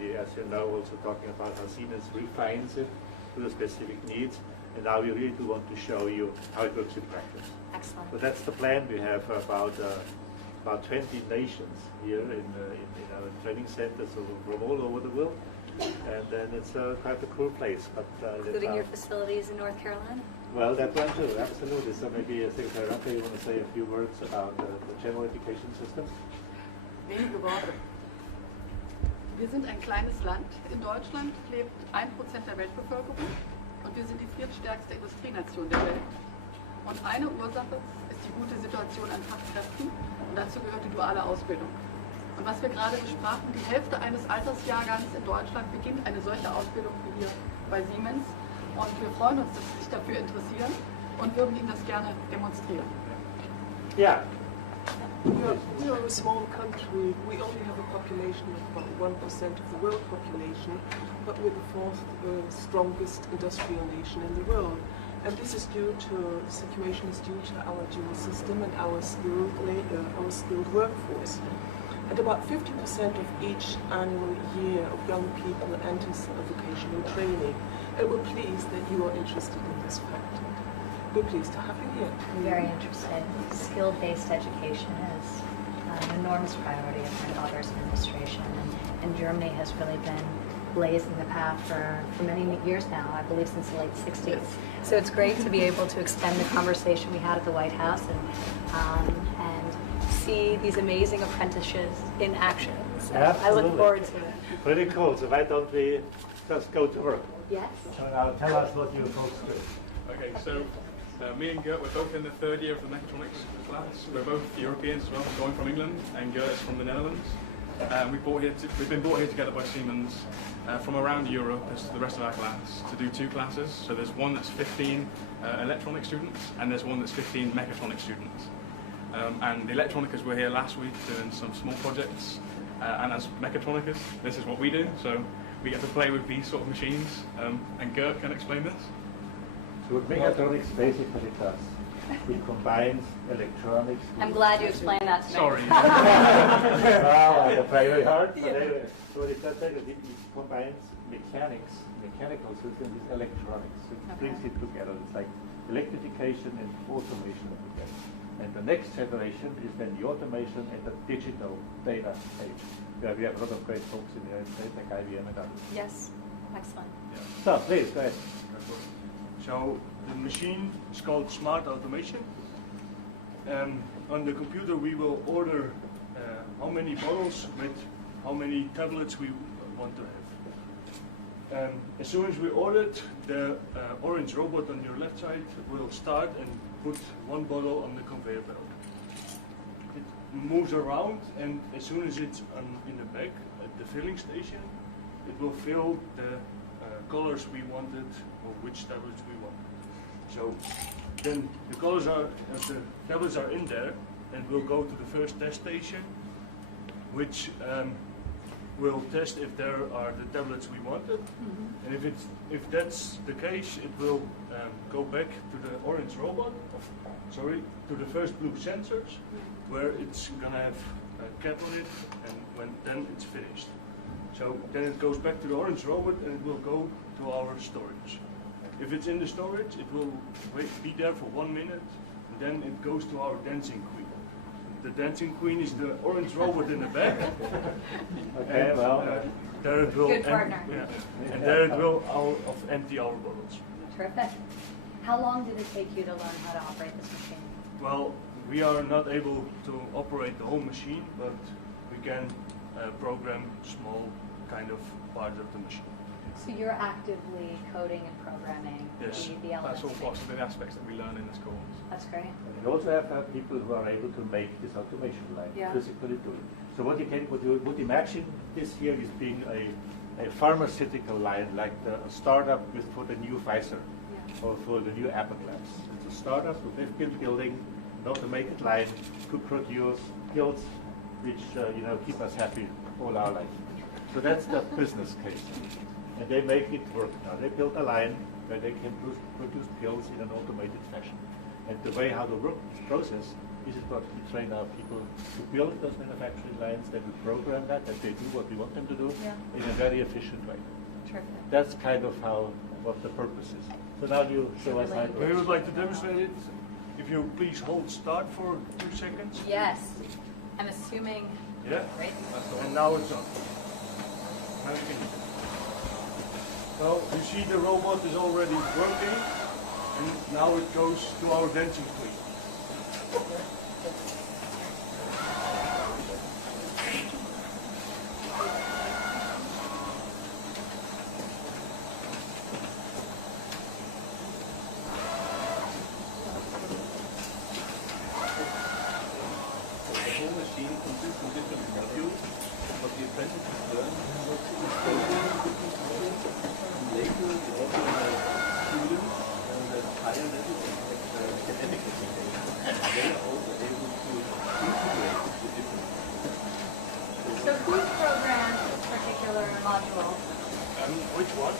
already, as you know, also talking about how Siemens refines it to the specific needs. And now we really do want to show you how it works in practice. Excellent. So that's the plan. We have about 20 nations here in our training centers from all over the world. And then it's quite a cool place. But including your facilities in North Carolina? Well, that one too, absolutely. So maybe Secretary Ivanka, you want to say a few words about the general education system? Wenige Worte. Wir sind ein kleines Land. In Deutschland lebt 1% der Weltbevölkerung und wir sind die viertstärkste Industrienation der Welt. Und eine Ursache ist die gute Situation an Fachkräften und dazu gehört die duale Ausbildung. Und was wir gerade besprachen, die Hälfte eines Altersjahrgangs in Deutschland beginnt eine solche Ausbildung wie hier bei Siemens. Und wir freuen uns, dass Sie sich dafür interessieren und würden Ihnen das gerne demonstrieren. Ja. We are a small country. We only have a population of about 1% of the world population, but we're the fourth strongest industrial nation in the world. And this is due to, the situation is due to our dual system and our skilled workforce. And about 50% of each annual year of young people enters vocational training. And we're pleased that you are interested in this fact. We're pleased to have you here. I'm very interested. Skill-based education is an enormous priority of my daughter's administration, and Germany has really been blazing the path for many years now, I believe since the late 60s. So it's great to be able to extend the conversation we had at the White House and see these amazing apprentices in action. So I look forward to it. Pretty cool. So why don't we just go to work? Yes. So now tell us what you folks do. Okay, so me and Gert, we're both in the third year of the mechatronics class. We're both Europeans as well, going from England, and Gert is from the Netherlands. We've been brought here together by Siemens from around Europe as the rest of our class to do two classes. So there's one that's 15 electronic students, and there's one that's 15 mechatronic students. And the electronicers were here last week doing some small projects, and as mechatronicers, this is what we do. So we get to play with these sort of machines, and Gert can explain this. So what mechatronics basically does, it combines electronics. I'm glad you explained that to me. Sorry. Wow, I try very hard. But anyway, so it does that, it combines mechanical systems with electronics. So it brings it together. It's like electrification and automation together. And the next generation is then the automation and the digital data age. Yeah, we have a lot of great folks in the United States, like IBM and others. Yes, excellent. Yeah. So please, go ahead. So the machine is called Smart Automation. On the computer we will order how many bottles with how many tablets we want to have. As soon as we order it, the orange robot on your left side will start and put one bottle on the conveyor belt. It moves around, and as soon as it's in the back at the filling station, it will fill the colors we wanted or which tablets we want. So then the colors are, as the tablets are in there, and we'll go to the first test station, which will test if there are the tablets we wanted. And if that's the case, it will go back to the orange robot, to the first blue sensors, where it's gonna have a cap on it, and then it's finished. So then it goes back to the orange robot, and it will go to our storage. If it's in the storage, it will be there for 1 minute, and then it goes to our dancing queen. The dancing queen is the orange robot in the back. Okay, well. There it will Good partner. And there it will empty our bottles. Terrific. How long did it take you to learn how to operate this machine? Well, we are not able to operate the whole machine, but we can program small kind of parts of the machine. So you're actively coding and programming the elements. That's all part of the aspects that we learn in this course. That's great. And you also have people who are able to make this automation line, physically do it. So what you would imagine this here is being a pharmaceutical line, like a startup for the new Pfizer or for the new Apple Labs. It's a startup who they've been building an automated line to produce pills which keep us happy all our life. So that's the business case. And they make it work now. They built a line where they can produce pills in an automated fashion. And the way how the work is processed This is what we train our people to build those manufacturing lines, then we program that they do what we want them to do in a very efficient way. Terrific. That's kind of what the purpose is. So now you show us how We would like to demonstrate it. If you please hold start for 2 seconds. Yes. I'm assuming. Yeah. Right. And now it's on. Now you can. So you see the robot is already working, and now it goes to our dancing queen. The whole machine consists of different modules. What the apprentices learn is what is later the students at higher level of academic education. They are also able to integrate the different. So who's programmed this particular module? Which one?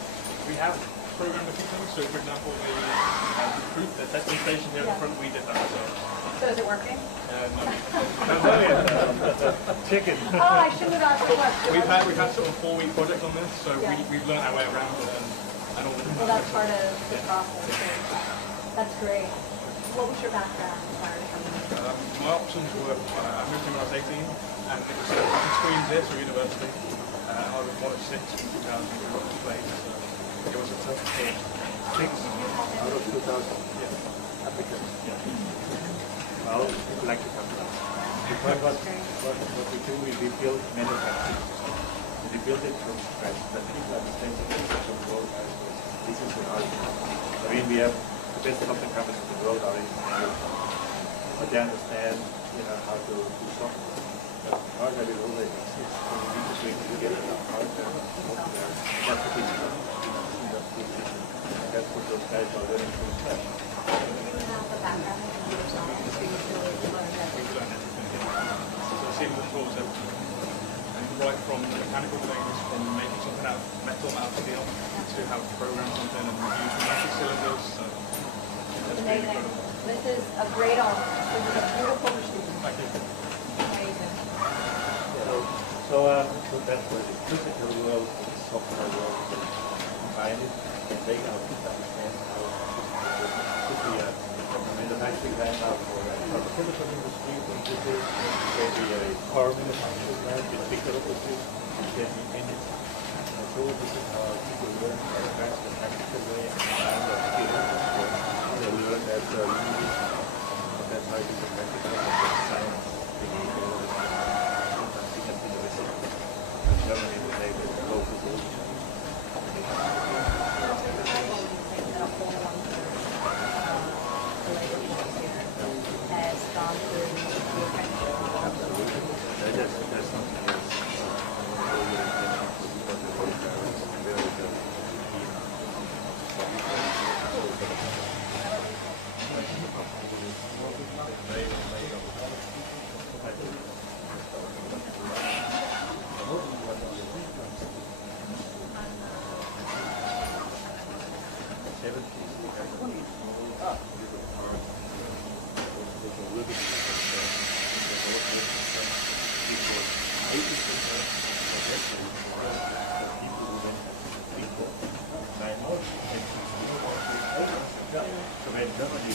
We have programmed a few things. So, for example, the testing station here in the front, we did that. So is it working? chicken. Oh, I shouldn't have asked the question. We've had sort of a 4-week project on this, so Yeah. we've learned our way around it and all the different. Well, that's part of the process. Too. That's great. What was your background prior to coming in? My options were, I moved in when I was 18, and it was between this or university. I was one of 6 from 2000 who got to place, so it was a tough choice. 6 out of 2,000 applicants. Yeah. Well, people like to come to us. Because what we do is we build manufacturing systems. And we build it from scratch. That people understand the concept of the world as this is the art. I mean, we have the best software companies in the world are engineers. But they understand, how to do software. But hardware will always exist. And we need to bring together the hardware and software. That's the big challenge. And that's what those guys are learning from scratch. Seeing the tools right from the mechanical things, from making something out of metal, out of steel, to how to program something and use pneumatic cylinders. So that's pretty Amazing. incredible. This is a great honor. This is a beautiful machine. Thank you. Amazing. So that's where the physical world and the software world combine it, and they now understand how could be a manufacturing line now for the chemical industry, maybe a car manufacturing line with bigger opportunities, can be minutes. And so this is how people learn how to transfer practical way and find their skills. They learn that really, that's how it is a practical science. Germany was able to go for this. Has gone through the apprenticeship. Absolutely. That's something else. So when Germany